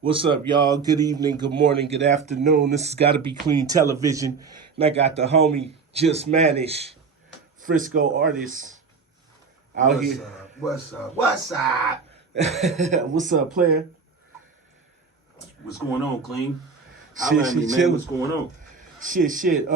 What's up, y'all? Good evening, good morning, good afternoon. This has got to be Clean Television. And I got the homie Just Manish, Frisco artist out What's here. up? What's up? What's up? What's up, player? What's going on, Clean? Shit, Holla at me, shit, man. chillin'. What's going on? Shit.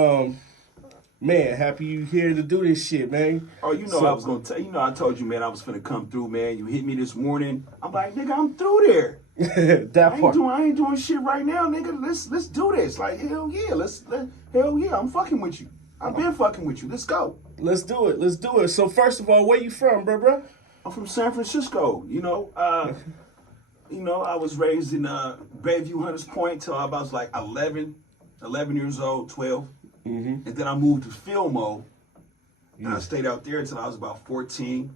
Man, happy you here to do this shit, man. Oh, you know So- I was gonna tell you. I told you, man, I was finna come through, man. You hit me this morning. I'm like, nigga, I'm through there. that part. I ain't doing shit right now, nigga. Let's do this. Like, hell yeah, hell yeah, I'm fucking with you. I've been fucking with you. Let's go. Let's do it. So first of all, where you from, bro? I'm from San Francisco. I was raised in Bayview Hunters Point till I was like 11 years old, 12. Mm-hmm. And then I moved to Fillmore. And Yeah. I stayed out there until I was about 14.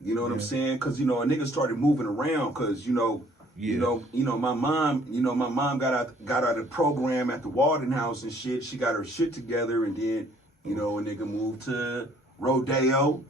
You know what I'm Yeah. saying? Because, a nigga started moving around because, my mom got out of the program at the Walden House and shit. She got her shit together and then, a nigga moved to Rodeo.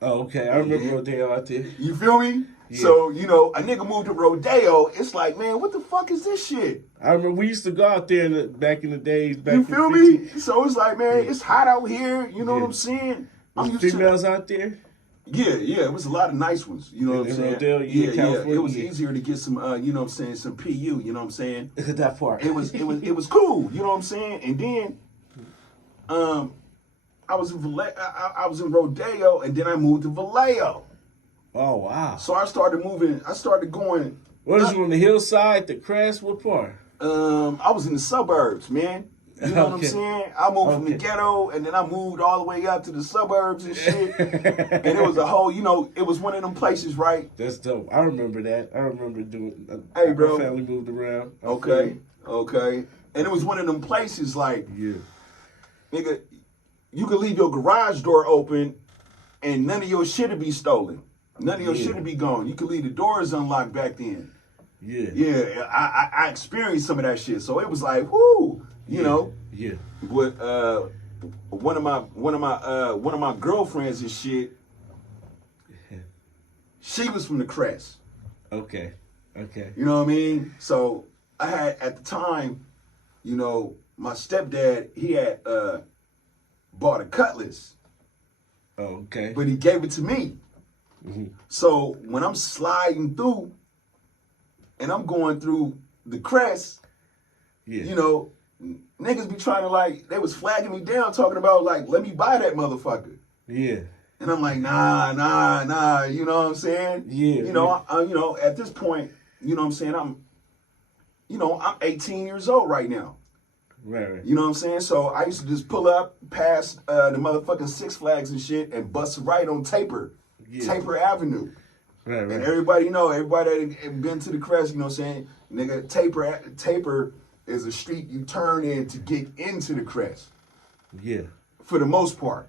Oh, okay. I remember Yeah. Rodeo out there. You feel me? Yeah. So, a nigga moved to Rodeo. It's like, man, what the fuck is this shit? I remember we used to go out there back in the days. Back You in feel 15 me? So it's like, man, Yeah. it's hot out here. You know Yeah. what I'm saying? I'm Was used to females out there? Yeah, it was a lot of nice ones. You know what I'm In saying? Rodeo, Yeah. California, It was yeah. easier to get some, some PU. You know what I'm saying? That part. It was cool. You know what I'm saying? And then, I was in Rodeo, and then I moved to Vallejo. Oh wow. So I started moving. I started going. What is you on the hillside, the crest? What part? I was in the suburbs, man. You know what I'm Okay. saying? I moved from the Okay. ghetto, and then I moved all the way up to the suburbs and shit. And it was a whole, it was one of them places, right? That's dope. I remember that. I remember doing. Hey, bro. My family moved around. I feel Okay. And it was one of them places like, you. nigga, you could leave your garage door open and none of your shit would be stolen. None of your Yeah. shit would be gone. You could leave the doors unlocked back then. Yeah. Yeah, I experienced some of that shit. So it was like, whoo, you know. Yeah. But one of my girlfriends and shit, she was from the Crest. Okay. You know what I mean? So I had at the time, my stepdad, he had bought a Cutlass, Oh, okay. but he gave it to me. Mhm. So when I'm sliding through and I'm going through the Crest, Yeah. niggas be trying to they was flagging me down talking about let me buy that motherfucker. Yeah. And I'm like, nah, you know what I'm saying? Yeah, At this point, you know what I'm saying? I'm 18 years old right now. Right. You know what I'm saying? So I used to just pull up past the motherfucking Six Flags and shit and bust right on Taper Avenue. Right. And everybody that been to the Crest, you know what I'm saying? Nigga, Taper is a street you turn in to get into the Crest. Yeah. For the most part.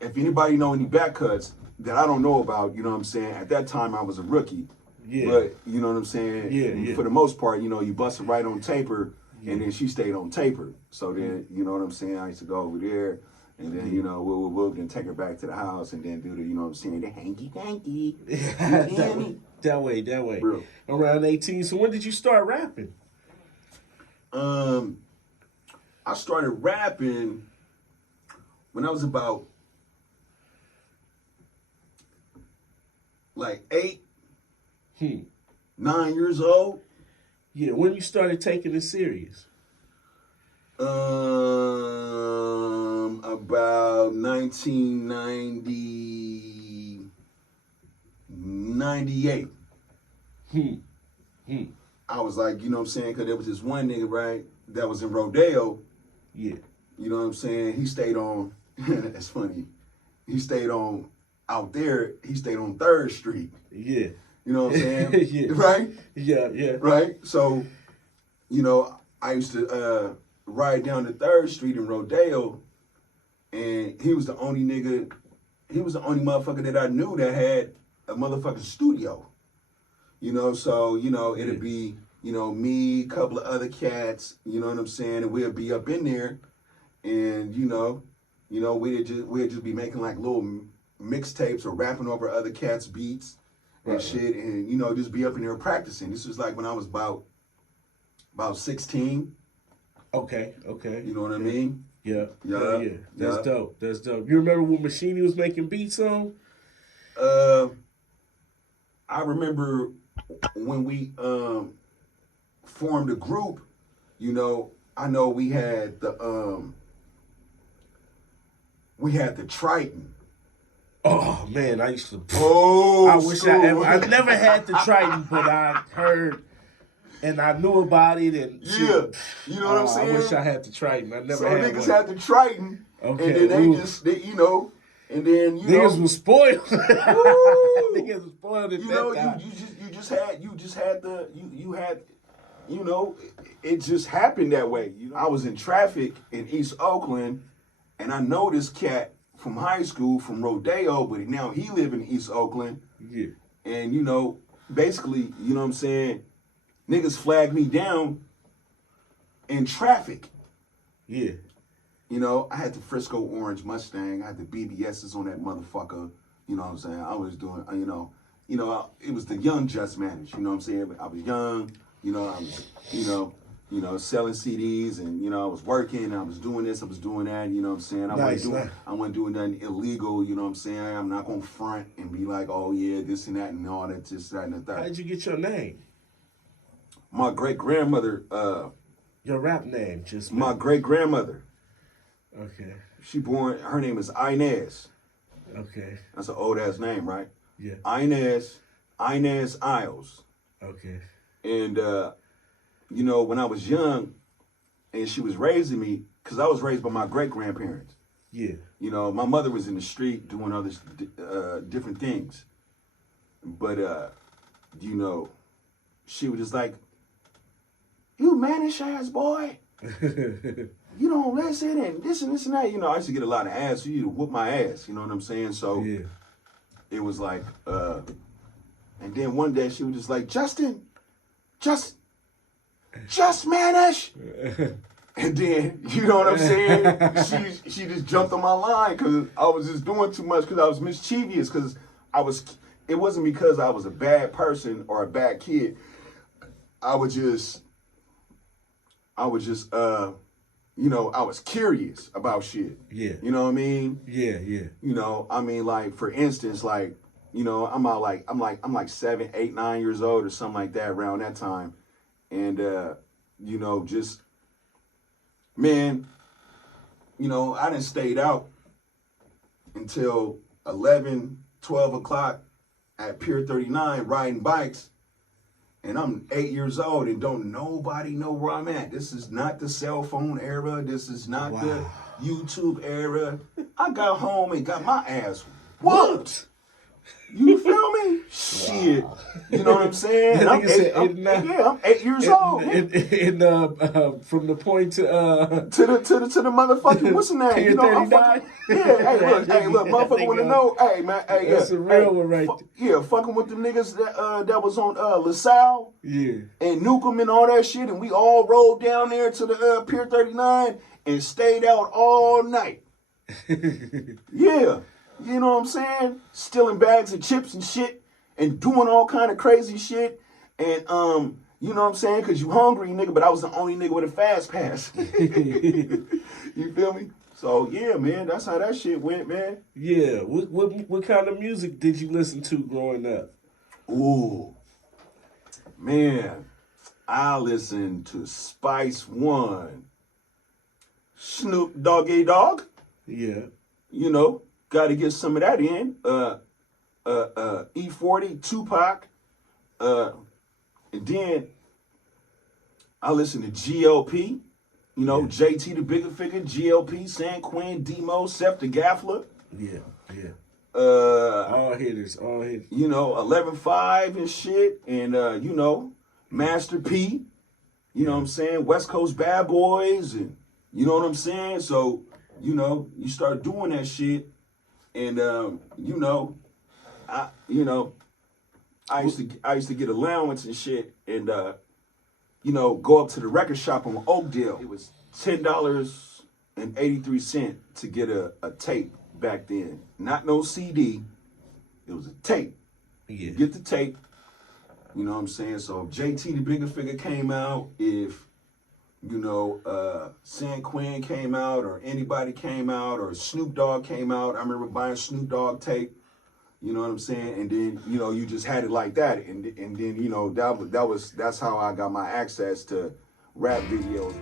If anybody know any back cuts that I don't know about, you know what I'm saying? At that time I was a rookie. Yeah. But you know what I'm saying? Yeah. For the most part, you busted right on Taper and then she stayed on Taper. So then, you know what I'm saying? I used to go over there and then, we'll then take her back to the house and then do the, you know what I'm saying, the hanky-danky. that way. Bro. Around 18. So when did you start rapping? I started rapping when I was about 8, 9 years old. Yeah. When you started taking it serious? About 1990, 98. I was like, you know what I'm saying? Because there was this one nigga, right, that was in Rodeo. Yeah. You know what I'm saying? He stayed on, that's funny. He stayed on, out there, he stayed on 3rd Street. Yeah. You know what I'm saying? Yeah. Right? Yeah. Right? So, I used to ride down to 3rd Street in Rodeo, and he was the only motherfucker that I knew that had a motherfucking studio. So, it'd be, me, a couple of other cats, you know what I'm saying? And we'd be up in there, and, we'd just be making little mixtapes or rapping over other cats' beats. and shit, and you know, just be up in there practicing. This was like when I was about 16. Okay. You know what I mean? Yeah. Yeah. That's dope. That's dope. You remember when Machine was making beats on? I remember when we formed a group, you know, I know we had the Triton. Oh man, I used to. Oh, I wish I never had the Triton, but I heard and I knew about it. And shit. You know what I'm saying. I wish I had the Triton. I never so had niggas one. had the Triton, Okay, and then they you know, and then you niggas know, was spoiled. Niggas was spoiled. You know, you just had you know, it just happened that way. You know, I was in traffic in East Oakland, and I know this cat from high school from Rodeo, but now he live in East Oakland. Yeah. And you know, basically, you know what I'm saying, niggas flagged me down in traffic. Yeah. You know, I had the Frisco Orange Mustang. I had the BBSs on that motherfucker. You know what I'm saying? I was doing, you know, it was the young Just Manish. You know what I'm saying? I was young. You know, I was, you know, selling CDs, and you know, I was working. I was doing this. I was doing that. You know what I'm saying? I wasn't doing nothing illegal. You know what I'm saying? I'm not gonna front and be like, oh yeah, this and that and all that, this, that, and the third. How did you get your name? My great grandmother. Your rap name, just my great grandmother. Okay. Her name is Inez. Okay. That's an old ass name, right? Yeah. Inez Isles. Okay. And, you know, when I was young and she was raising me, because I was raised by my great grandparents. Yeah. You know, my mother was in the street doing other different things. But, you know, she was just like, you mannish ass boy. You don't listen and this and that. You know, I used to get a lot of ass for you to whoop my ass. You know what I'm saying? So yeah. It was like, and then one day she was just like, Justin, just Manish. And then, you know what I'm saying? She just jumped on my line because I was just doing too much, because I was mischievous, because it wasn't because I was a bad person or a bad kid. I was just, you know, I was curious about shit. Yeah. You know what I mean? Yeah. You know, I mean, like, for instance, like, you know, I'm like 7, 8, 9 years old or something like that around that time. And, you know, just, man, you know, I done stayed out until 11, 12 o'clock at Pier 39 riding bikes. And I'm 8 years old and don't nobody know where I'm at. This is not the cell phone era. This is not the YouTube era. I got home and got my ass whooped. You feel me? Shit. You know what I'm saying? I'm 8 years old. From the point to the motherfucking, what's the name? You know, I'm fucking, hey, look, motherfucker want to know. Hey, man, hey, that's a real one right there. Yeah, fucking with them niggas that was on LaSalle. Yeah. And Newcomb and all that shit, and we all rolled down there to the Pier 39 and stayed out all night. Yeah. You know what I'm saying? Stealing bags of chips and shit and doing all kind of crazy shit. And, you know what I'm saying? Because you hungry, nigga, but I was the only nigga with a fast pass. You feel me? So, yeah, man, that's how that shit went, man. Yeah. What kind of music did you listen to growing up? Ooh. Man, I listened to Spice One, Snoop Doggy Dogg. Yeah. You know. Got to get some of that in. E40, Tupac. And then I listen to GLP. You know, JT the Bigger Figure, GLP, San Quinn, Demo, Seth the Gaffler. Yeah. All hitters. You know, 11-5 and shit. And, you know, Master P. You know what I'm saying? West Coast Bad Boys. And you know what I'm saying? So, you know, you start doing that shit. And you know, I used to get allowance and shit, and you know, go up to the record shop on Oakdale. It was $10.83 to get a tape back then. Not no CD. It was a tape. Yeah. get the tape. You know what I'm saying? So if JT the Bigger Figure came out, if San Quinn came out, or anybody came out, or Snoop Dogg came out. I remember buying Snoop Dogg tape. You know what I'm saying? And then you just had it like that, and then that's how I got my access to rap videos.